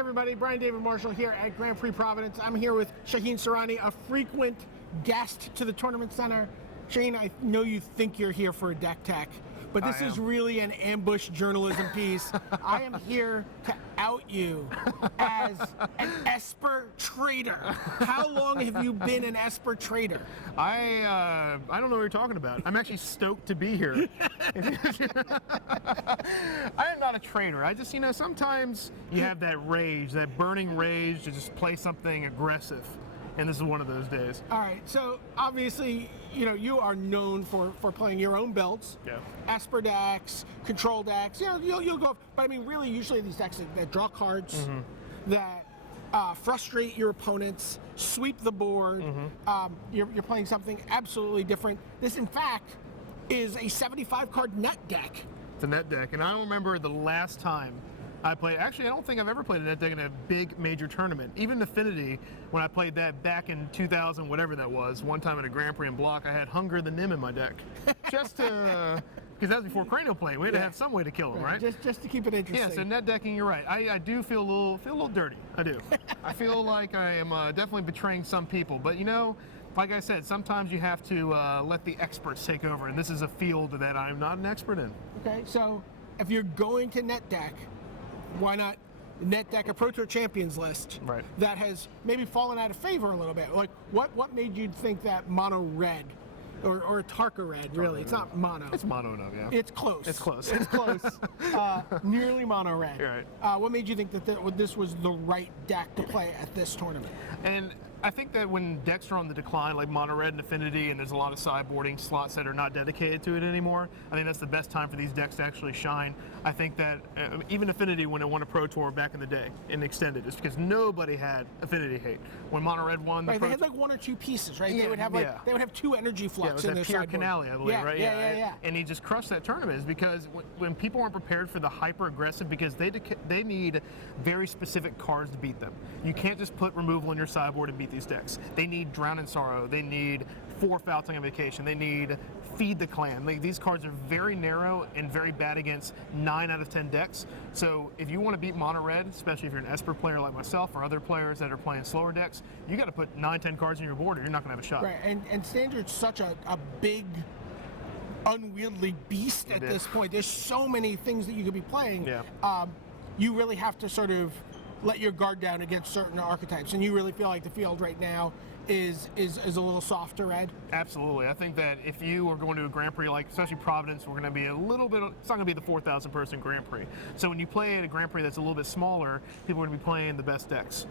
everybody, Brian David Marshall here at Grand Prix Providence. I'm here with Shaheen Soorani, a frequent guest to the Tournament Center. Shaheen, I know you think you're here for a deck tech, but this is really an ambush journalism piece. I am here to out you as an Esper trader. How long have you been an Esper trader? I don't know what you're talking about. I'm actually stoked to be here. I am not a trader. I just, sometimes you have that rage, that burning rage to just play something aggressive. And this is one of those days. All right, so obviously, you are known for playing your own builds. Yeah. Esper decks, control decks. You'll go, but I mean, really, usually these decks that draw cards, that frustrate your opponents, sweep the board. You're playing something absolutely different. This, in fact, is a 75-card net deck. It's a net deck, and I don't remember the last time I played. Actually, I don't think I've ever played a net deck in a big major tournament. Even Affinity, when I played that back in 2000, whatever that was, one time at a Grand Prix in block, I had Hunger the Nim in my deck, just to, because that was before Cranial Plane. We had to have some way to kill him, right? Just to keep it interesting. Yeah. So net decking, you're right. I do feel a little dirty. I do. I feel like I am definitely betraying some people, but like I said, sometimes you have to let the experts take over, and this is a field that I'm not an expert in. Okay, so if you're going to net deck, why not net deck a Pro Tour Champions list that has maybe fallen out of favor a little bit? Like, what made you think that mono red or Tarka red, really? It's not mono. It's mono enough, yeah. It's close. It's close. It's close. Nearly mono red. Right. What made you think that this was the right deck to play at this tournament? And I think that when decks are on the decline, like Mono Red and Affinity, and there's a lot of sideboarding slots that are not dedicated to it anymore, I think that's the best time for these decks to actually shine. I think that even Affinity, when it won a Pro Tour back in the day and extended, it's because nobody had Affinity hate. When Mono Red won, they had like one or two pieces, right? Yeah, they would have two energy flux in their Pierre sideboard. Canale, I believe, right? Yeah. And he just crushed that tournament, is because when people aren't prepared for the hyper aggressive, because they need very specific cards to beat them. You can't just put removal in your sideboard and beat these decks. They need Drown in Sorrow. They need 4 Fouling on Vacation. They need Feed the Clan. Like, these cards are very narrow and very bad against 9 out of 10 decks. So if you want to beat Mono Red, especially if you're an Esper player like myself or other players that are playing slower decks, you got to put 9, 10 cards in your board or you're not going to have a shot. Right, and Standard's such a big, unwieldy beast at this point. There's so many things that you could be playing. Yeah. You really have to sort of let your guard down against certain archetypes, and you really feel like the field right now is a little softer red? Absolutely. I think that if you are going to a Grand Prix, like especially Providence, we're going to be a little bit, it's not going to be the 4,000 person Grand Prix. So when you play at a Grand Prix that's a little bit smaller, people are going to be playing the best decks.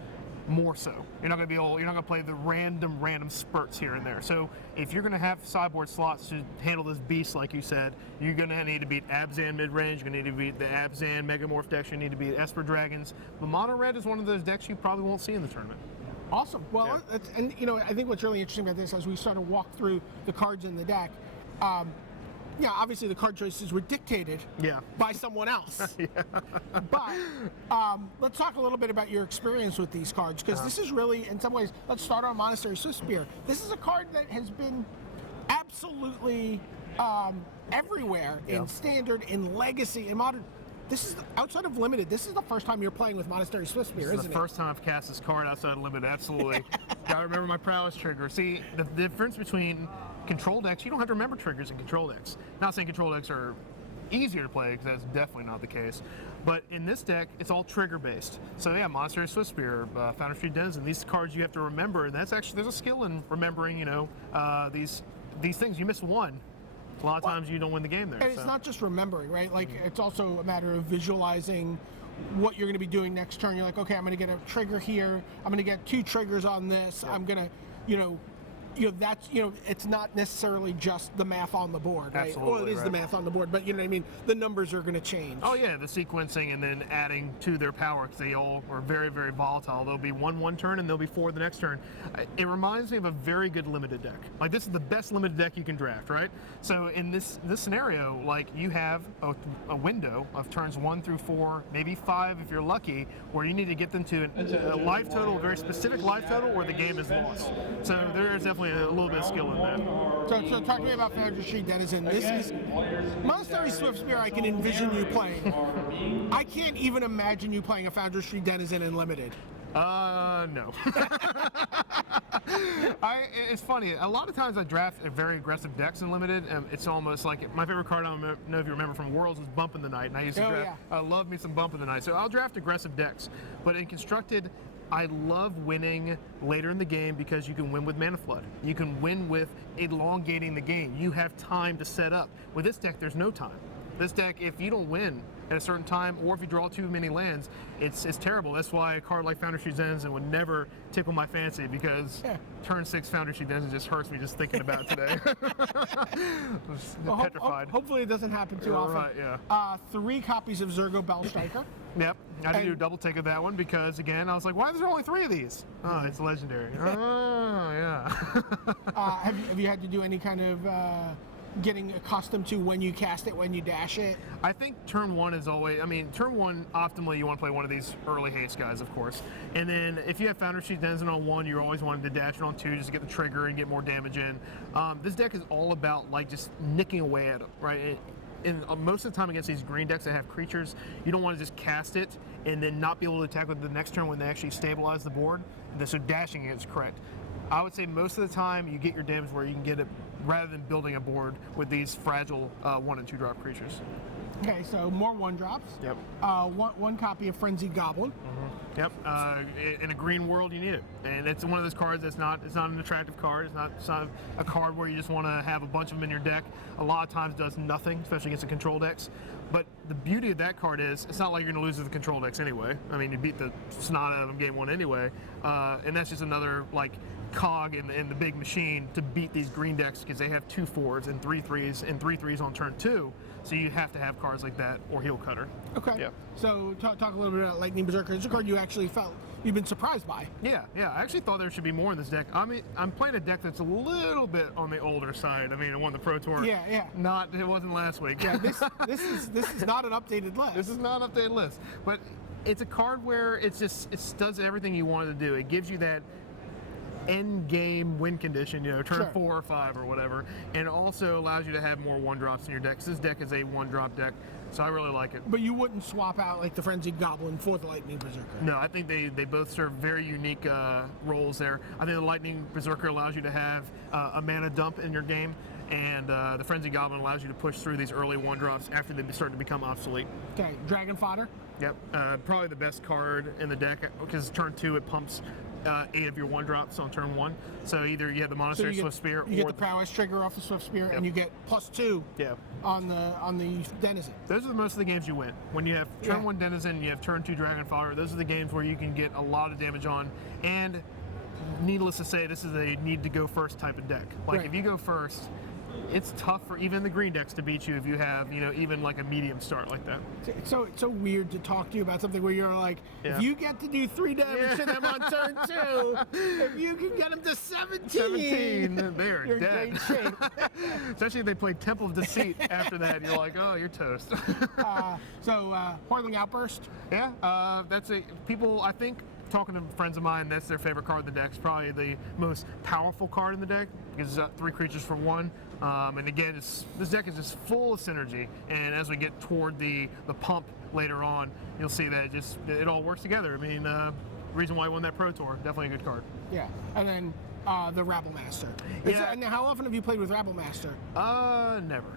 More so. You're not going to play the random spurts here and there. So if you're going to have sideboard slots to handle this beast, like you said, you're going to need to beat Abzan mid-range, you're going to need to beat the Abzan Megamorph decks, you need to beat Esper Dragons. But Mono Red is one of those decks you probably won't see in the tournament. Awesome. Well, I think what's really interesting about this, as we start to walk through the cards in the deck, obviously the card choices were dictated by someone else. But let's talk a little bit about your experience with these cards, because this is really, in some ways, let's start on Monastery Swiftspear. This is a card that has been absolutely everywhere in Standard, in Legacy, in Modern. This is, outside of Limited, this is the first time you're playing with Monastery Swiftspear, isn't it? This is the first time I've cast this card outside of Limited, absolutely. Gotta remember my prowess trigger. See, the difference between control decks, you don't have to remember triggers in control decks. Not saying control decks are easier to play, because that's definitely not the case. But in this deck, it's all trigger based. So yeah, Monastery Swiftspear, Foundry Street Denizen, these cards you have to remember, and that's actually, there's a skill in remembering, these things. You miss one, a lot of times you don't win the game there. And it's not just remembering, right? Like, it's also a matter of visualizing what you're going to be doing next turn. You're like, okay, I'm going to get a trigger here. I'm going to get 2 triggers on this. I'm going to, it's not necessarily just the math on the board, right? Absolutely, well, it is the math on the board, but you know what I mean? The numbers are going to change. Oh yeah, the sequencing and then adding to their power, because they all are very, very volatile. There'll be 1 turn and there'll be 4 the next turn. It reminds me of a very good Limited deck. Like, this is the best Limited deck you can draft, right? So in this scenario, like, you have a window of turns 1 through 4, maybe 5 if you're lucky, where you need to get them to a life total, a very specific life total, or the game is lost. So there is definitely definitely a little bit of skill in that. So talk to me about Foundry Street Denizen. This is Monastery Swiftspear. I can envision you playing. I can't even imagine you playing a Foundry Street Denizen in Limited. No. It's funny. A lot of times I draft very aggressive decks in Limited, and it's almost like my favorite card. I don't know if you remember from Worlds was Bump in the Night, and I used to draft. Yeah. I love me some Bump in the Night, so I'll draft aggressive decks. But in Constructed, I love winning later in the game because you can win with Mana Flood. You can win with elongating the game. You have time to set up. With this deck, there's no time. This deck, if you don't win at a certain time, or if you draw too many lands, it's terrible. That's why a card like Foundry Street Denizen would never tickle my fancy, because turn 6 Foundry Street Denizen just hurts me just thinking about it today. Petrified. Hopefully it doesn't happen too often. Right, yeah. 3 copies of Zergo Bell Striker. Yep, I had to do a double take of that one because, again, I was like, why is there only 3 of these? Oh, it's legendary. Oh, yeah. Have you had to do any kind of getting accustomed to when you cast it, when you dash it? I think turn 1 is always, turn 1, optimally you want to play one of these early haste guys, of course. And then if you have Foundry Street Denizen on 1, you're always wanting to dash it on 2 just to get the trigger and get more damage in. This deck is all about like just nicking away at them, right? And most of the time against these green decks that have creatures, you don't want to just cast it and then not be able to attack with the next turn when they actually stabilize the board. So dashing it is correct. I would say most of the time you get your damage where you can get it rather than building a board with these fragile 1 and 2 drop creatures. Okay, so more 1-drops. Yep. One copy of Frenzied Goblin. Mm-hmm. Yep. In a green world, you need it, and it's one of those cards that's not. It's not an attractive card. It's not a card where you just want to have a bunch of them in your deck. A lot of times does nothing, especially against the control decks. But the beauty of that card is it's not like you're going to lose to the control decks anyway. You beat the snot out of them game 1 anyway, and that's just another like cog in the big machine to beat these green decks because they have 2 4s and 3 3s and 3 3s on turn 2. So you have to have cards like that or Heel Cutter. Okay. Yeah. So talk a little bit about Lightning Berserker. It's a card you actually felt you've been surprised by. Yeah. I actually thought there should be more in this deck. I'm playing a deck that's a little bit on the older side. It won the Pro Tour. Yeah. It wasn't last week. Yeah. This is not an updated list. This is not an updated list, but it's a card where it does everything you wanted to do. It gives you that end game win condition, turn 4 or 5 or whatever, and it also allows you to have more 1-drops in your deck. This deck is a 1-drop deck, so I really like it. But you wouldn't swap out like the Frenzied Goblin for the Lightning Berserker? No, I think they both serve very unique roles there. I think the Lightning Berserker allows you to have a mana dump in your game, and the Frenzied Goblin allows you to push through these early 1-drops after they start to become obsolete. Okay, Dragon Fodder? Yep, probably the best card in the deck because turn 2 it pumps 8 of your 1-drops on turn 1. So either you have the Monastery Swiftspear, you get the Prowess trigger off the Swiftspear, and you get +2 on the Denizen. Those are most of the games you win. When you have turn 1 Denizen, you have turn 2 Dragon Fodder. Those are the games where you can get a lot of damage on. And needless to say, this is a need to go first type of deck. Like if you go first, it's tough for even the green decks to beat you if you have, even like a medium start like that. It's so weird to talk to you about something where you're like, if you get to do 3 damage to them on turn 2, if you can get them to 17 they're you're dead. in great shape. Especially if they play Temple of Deceit after that, you're like, oh, you're toast. Whirling Outburst? Yeah, that's people, I think, talking to friends of mine, that's their favorite card in the deck. It's probably the most powerful card in the deck because it's 3 creatures for 1. And again, this deck is just full of synergy. And as we get toward the pump later on, you'll see that it all works together. Reason why I won that Pro Tour, definitely a good card. Yeah, and then the Rabble Master. And how often have you played with Rabble Master? Never.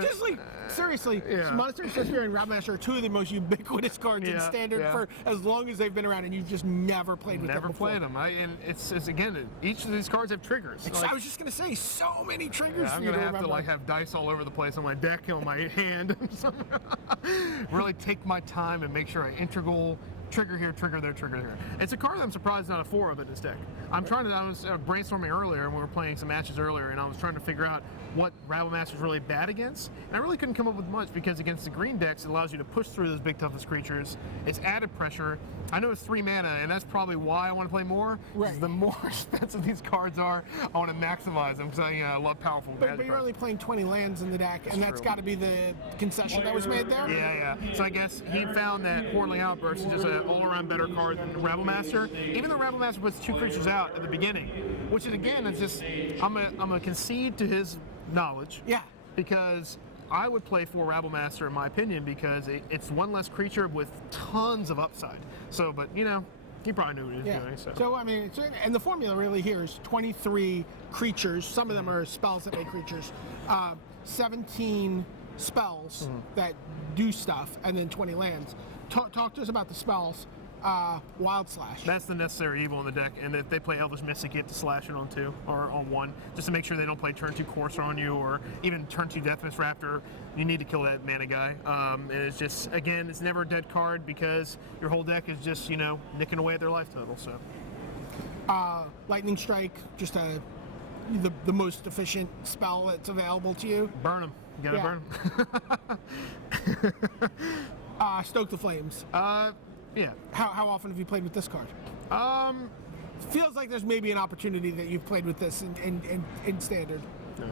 Just like, seriously, Monastery Swiftspear and Rabble Master are 2 of the most ubiquitous cards in Standard for as long as they've been around, and you've just never played with them before. Never played them. And it's again, each of these cards have triggers. I was just going to say, so many triggers for I'm you to going to remember. have to have dice all over the place on my deck, on my hand. Really take my time and make sure I integral trigger here, trigger there, trigger here. It's a card that I'm surprised not a 4 of in this deck. I was brainstorming earlier, and we were playing some matches earlier, and I was trying to figure out what Rabble Master is really bad against. And I really couldn't come up with much because against the green decks, it allows you to push through those big toughest creatures. It's added pressure. I know it's 3 mana, and that's probably why I want to play more. Right. The more expensive these cards are, I want to maximize them because I love powerful magic But you're cards. only playing 20 lands in the deck, and that's got to be the concession that was made there? Yeah. So I guess he found that Whirling Outburst is just a all-around better card than Rabble Master. Even though Rabble Master puts 2 creatures out at the beginning, which is, again, it's just, I'm gonna concede to his knowledge. Yeah. Because I would play 4 Rabble Master in my opinion, because it's 1 less creature with tons of upside. So, but you know, he probably knew what he was doing. So I mean, and the formula really here is 23 creatures. Some of them are spells that make creatures. 17 spells that do stuff, and then 20 lands. Talk to us about the spells. Wild Slash. That's the necessary evil in the deck, and if they play Elvish Mystic, you have to slash it on 2 or on 1, just to make sure they don't play turn 2 Courser on you, or even turn 2 Deathmist Raptor. You need to kill that mana guy. And it's just, again, it's never a dead card because your whole deck is just, you know, nicking away at their life total. So, Lightning Strike, just the most efficient spell that's available to you. Burn them. You gotta burn them. Stoke the Flames. Yeah. How often have you played with this card? Feels like there's maybe an opportunity that you've played with this in Standard. No.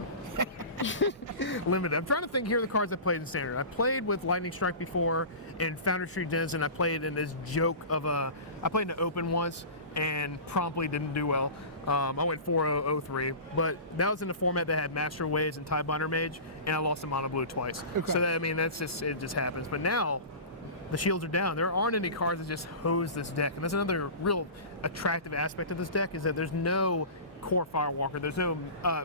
Limited. I'm trying to think here of the cards I played in Standard. I played with Lightning Strike before in Foundry Street Denizen. I played in this joke of I played in an open once and promptly didn't do well. I went 4-0-0-3, but that was in a format that had Master Waves and Tidebinder Mage, and I lost to Mono Blue twice. Okay. So that, I mean, it just happens. But now the shields are down. There aren't any cards that just hose this deck, and that's another real attractive aspect of this deck, is that there's no core Firewalker. There's no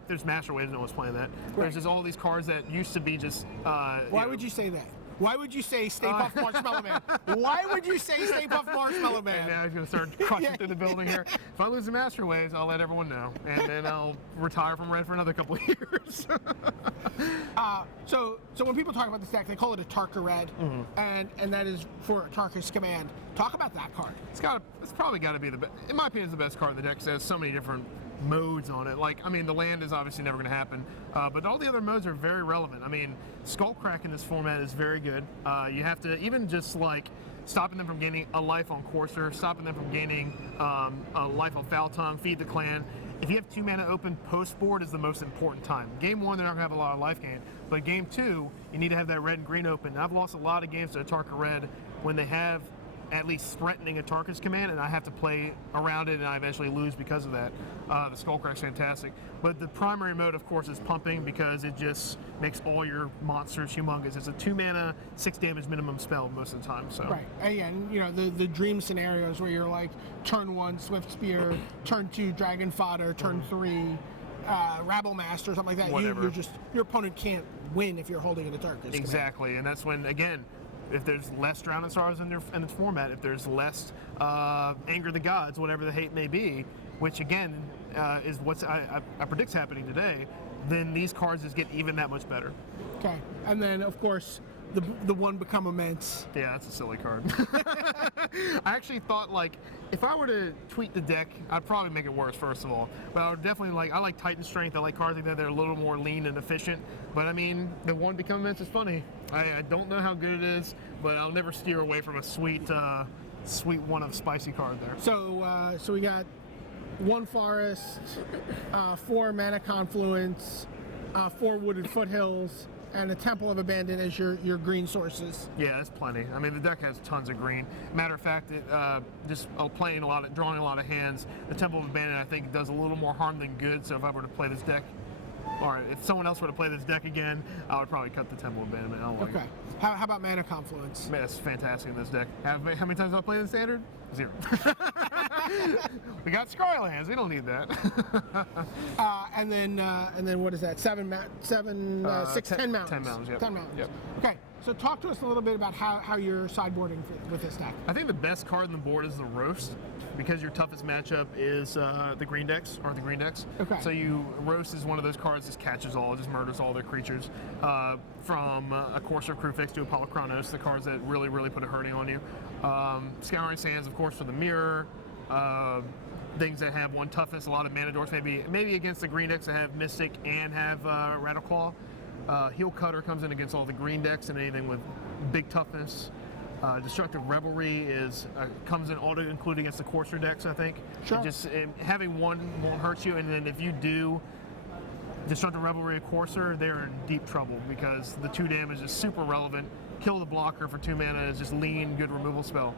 there's Master Waves. No one's playing that. Right. There's just all these cards that used to be just. Why would you say that? Why would you say Stay Puft Marshmallow Man? Why would you say Stay Puft Marshmallow Man? And now he's going to start crushing through the building here. If I lose the Master Waves, I'll let everyone know. And then I'll retire from Red for another couple of years. So when people talk about this deck, they call it a Tarka Red, and that is for Tarka's Command. Talk about that card. It's probably got to be the best. In my opinion, it's the best card in the deck, because it has so many different modes on it. Like, I mean, the land is obviously never going to happen, but all the other modes are very relevant. I mean, Skullcrack in this format is very good. You have to, even just like stopping them from gaining a life on Courser, stopping them from gaining a life on Foul Tongue, Feed the Clan. If you have 2 mana open, post board is the most important time. Game 1, they're not going to have a lot of life gain, but game 2, you need to have that red and green open. I've lost a lot of games to Tarka Red when they have at least threatening a Tarka's Command, and I have to play around it, and I eventually lose because of that. The Skullcrack's fantastic. But the primary mode, of course, is pumping, because it just makes all your monsters humongous. It's a 2 mana, 6 damage minimum spell most of the time. So. Right. And you know, the dream scenarios where you're like, turn 1, Swift Spear, turn 2, Dragon Fodder, turn 3, Rabble Master, something like that. Whatever. Your opponent can't win if you're holding it a Tarka's Exactly, Command. and that's when, again, if there's less Drowning Sorrows in its format, if there's less Anger the Gods, whatever the hate may be, which again is what I predict's happening today, then these cards just get even that much better. Okay, and then of course the one Become Immense. Yeah, that's a silly card. I actually thought, like, if I were to tweak the deck, I'd probably make it worse, first of all. But I would definitely I like Titan Strength. I like cards like that. They're a little more lean and efficient. But I mean, the one Become Immense is funny. I don't know how good it is, but I'll never steer away from a sweet one of spicy card there. So we got 1 Forest, 4 Mana Confluence, 4 Wooded Foothills, and a Temple of Abandon as your green sources. Yeah, that's plenty. I mean, the deck has tons of green. Matter of fact, just drawing a lot of hands, the Temple of Abandon, I think, does a little more harm than good. So if I were to play this deck, or if someone else were to play this deck again, I would probably cut the Temple of Abandonment. I don't like it. How about Mana Confluence? Man, that's fantastic in this deck. How many times have I played in Standard? 0. We got Scry lands. We don't need that. And then what is that? 10 mountains. 10 mountains. Yep. 10 mountains. Yep. Okay. So talk to us a little bit about how you're sideboarding with this deck. I think the best card on the board is the Roast, because your toughest matchup is the green decks. Okay. So Roast is one of those cards that catches all, just murders all their creatures. From a Courser of Crufix to Apollo Chronos, the cards that really, really put a hurting on you. Scouring Sands, of course, for the mirror. Things that have 1 toughness, a lot of mana doors, maybe against the green decks that have Mystic and have Rattle Claw. Heel Cutter comes in against all the green decks and anything with big toughness. Destructive Revelry comes in auto included against the Courser decks, I think. Sure. Having 1 won't hurt you, and then if you do Destructive Revelry of Courser, they're in deep trouble, because the 2 damage is super relevant. Kill the blocker for 2 mana is just lean, good removal spell.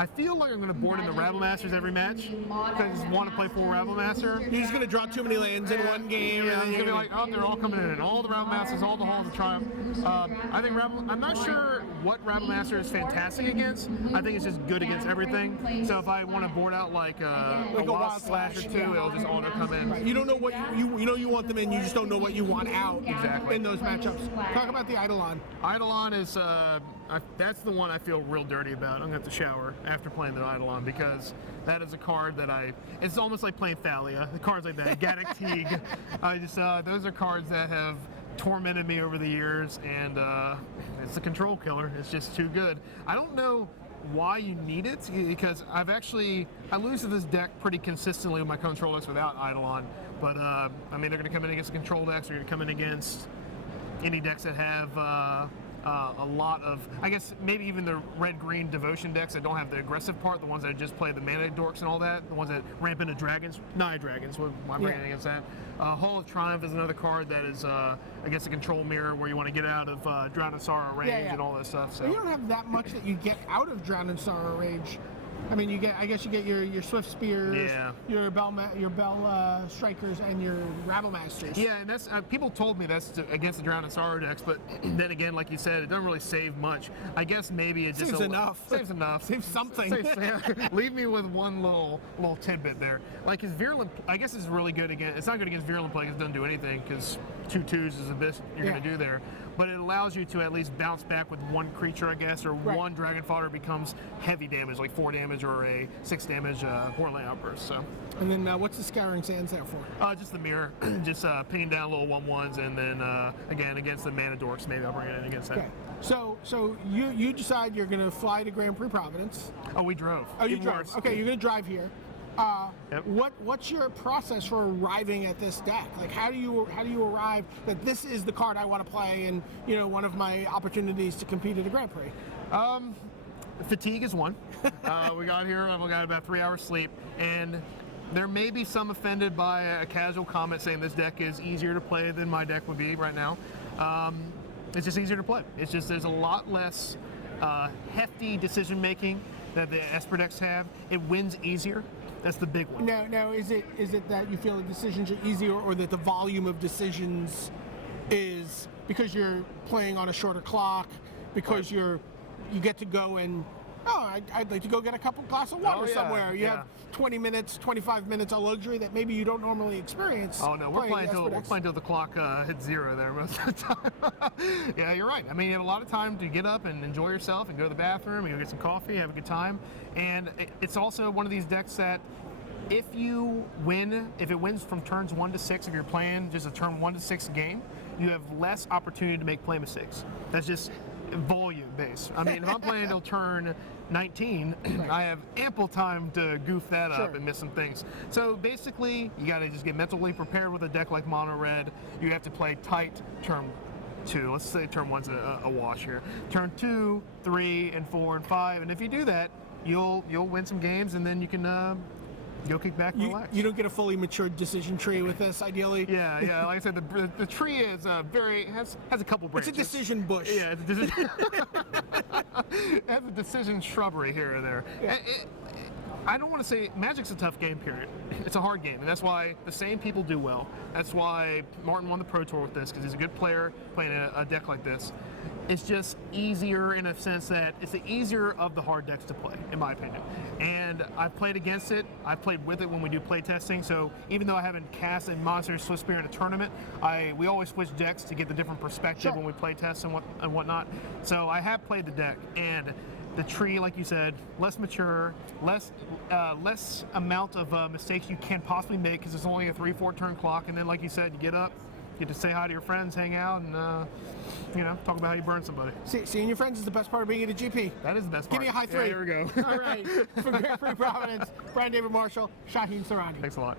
I feel like I'm going to board in the Rabble Masters every match because I just want to play full Rabble Master. You're just going to draw too many lands in one game. Yeah, and you're going to be like, oh, they're all coming in. All the Rabble Masters, all the Halls of Triumph. I think I'm not sure what Rabble Master is fantastic against. I think it's just good against everything. So if I want to board out like a Wild Slash or 2, it'll just auto come in. Right. You don't know what you know you want them in, you just don't know what you want out in those matchups. Talk about the Eidolon. Eidolon is, that's the one I feel real dirty about. I'm going to have to shower after playing the Eidolon because that is a card that it's almost like playing Thalia. The cards like that, Gaddock Teague. Those are cards that have tormented me over the years, and it's a control killer. It's just too good. I don't know why you need it because I lose to this deck pretty consistently with my control decks without Eidolon. But I mean, they're going to come in against the control decks. They're going to come in against any decks that have a lot of, I guess maybe even the red-green devotion decks that don't have the aggressive part, the ones that just play the mana dorks and all that, the ones that ramp into dragons, Nigh Dragons, why am I against that? Hall of Triumph is another card that is against a control mirror where you want to get out of Drown in Sorrow range and all that stuff. So you don't have that much that you get out of Drown in Sorrow range. I mean, I guess you get your Swift Spears, your Bell Strikers, and your Rabble Masters. Yeah, and that's people told me that's against the Drown in Sorrow decks, but then again, like you said, it doesn't really save much. I guess maybe it just saves enough. Saves enough. Saves something. Leave me with one little tidbit there. Like his Virulent, I guess it's really good against. It's not good against Virulent Plague. It doesn't do anything because 2/2s is the best you're going to do there. But it allows you to at least bounce back with one creature, I guess, or one Dragon Fodder becomes heavy damage, like 4 damage or a 6 damage Hornlight Outburst. So. And then what's the Scouring Sands there for? Just the mirror, just pinging down little 1/1s, and then again against the mana dorks, maybe I'll bring it in against that. Okay. So you decide you're going to fly to Grand Prix Providence. Oh, we drove. Oh, you drove. Okay, you're going to drive here. What's your process for arriving at this deck? Like, how do you arrive that this is the card I want to play, and one of my opportunities to compete at a Grand Prix? Fatigue is one. We got here. We got about 3 hours sleep, and there may be some offended by a casual comment saying this deck is easier to play than my deck would be right now. It's just easier to play. It's just there's a lot less hefty decision making that the Esper decks have. It wins easier. That's the big one. No. Is it that you feel the decisions are easier, or that the volume of decisions is because you're playing on a shorter clock, because you get to go and I'd like to go get a glass of water somewhere. You have 20 minutes, 25 minutes of luxury that maybe you don't normally experience. Oh no, we're playing till the clock hits 0 there most of the time. Yeah, you're right. I mean, you have a lot of time to get up and enjoy yourself and go to the bathroom and go get some coffee, have a good time. And it's also one of these decks that if it wins from turns 1 to 6, if you're playing just a turn 1 to 6 game, you have less opportunity to make play mistakes. That's just volume based. I mean, if I'm playing till turn 19, I have ample time to goof that up and miss some things. So basically, you got to just get mentally prepared with a deck like Mono Red. You have to play tight turn 2. Let's say turn 1's a wash here. Turn 2, 3, and 4, and 5. And if you do that, you'll win some games, and then you can go kick back and relax. You don't get a fully matured decision tree with this, ideally. Yeah. Like I said, the tree is has a couple branches. It's a decision bush. Yeah, it's a decision. It has a decision shrubbery here or there. Yeah. I don't want to say Magic's a tough game, period. It's a hard game, and that's why the same people do well. That's why Martin won the Pro Tour with this, because he's a good player playing a deck like this. It's just easier in a sense that it's the easier of the hard decks to play, in my opinion. And I've played against it. I've played with it when we do play testing. So even though I haven't cast a Monster Swift Spear in a tournament, we always switch decks to get the different perspective when we play tests and whatnot. So I have played the deck, and the tree, like you said, less mature, less amount of mistakes you can possibly make because it's only a 3-4 turn clock. And then, like you said, you get up, get to say hi to your friends, hang out, and talk about how you burn somebody. Seeing your friends is the best part of being at a GP. That is the best part. Give me a high 3. Yeah, here we go. All right. From Grand Prix Providence, Brian David Marshall, Shaheen Soorani. Thanks a lot.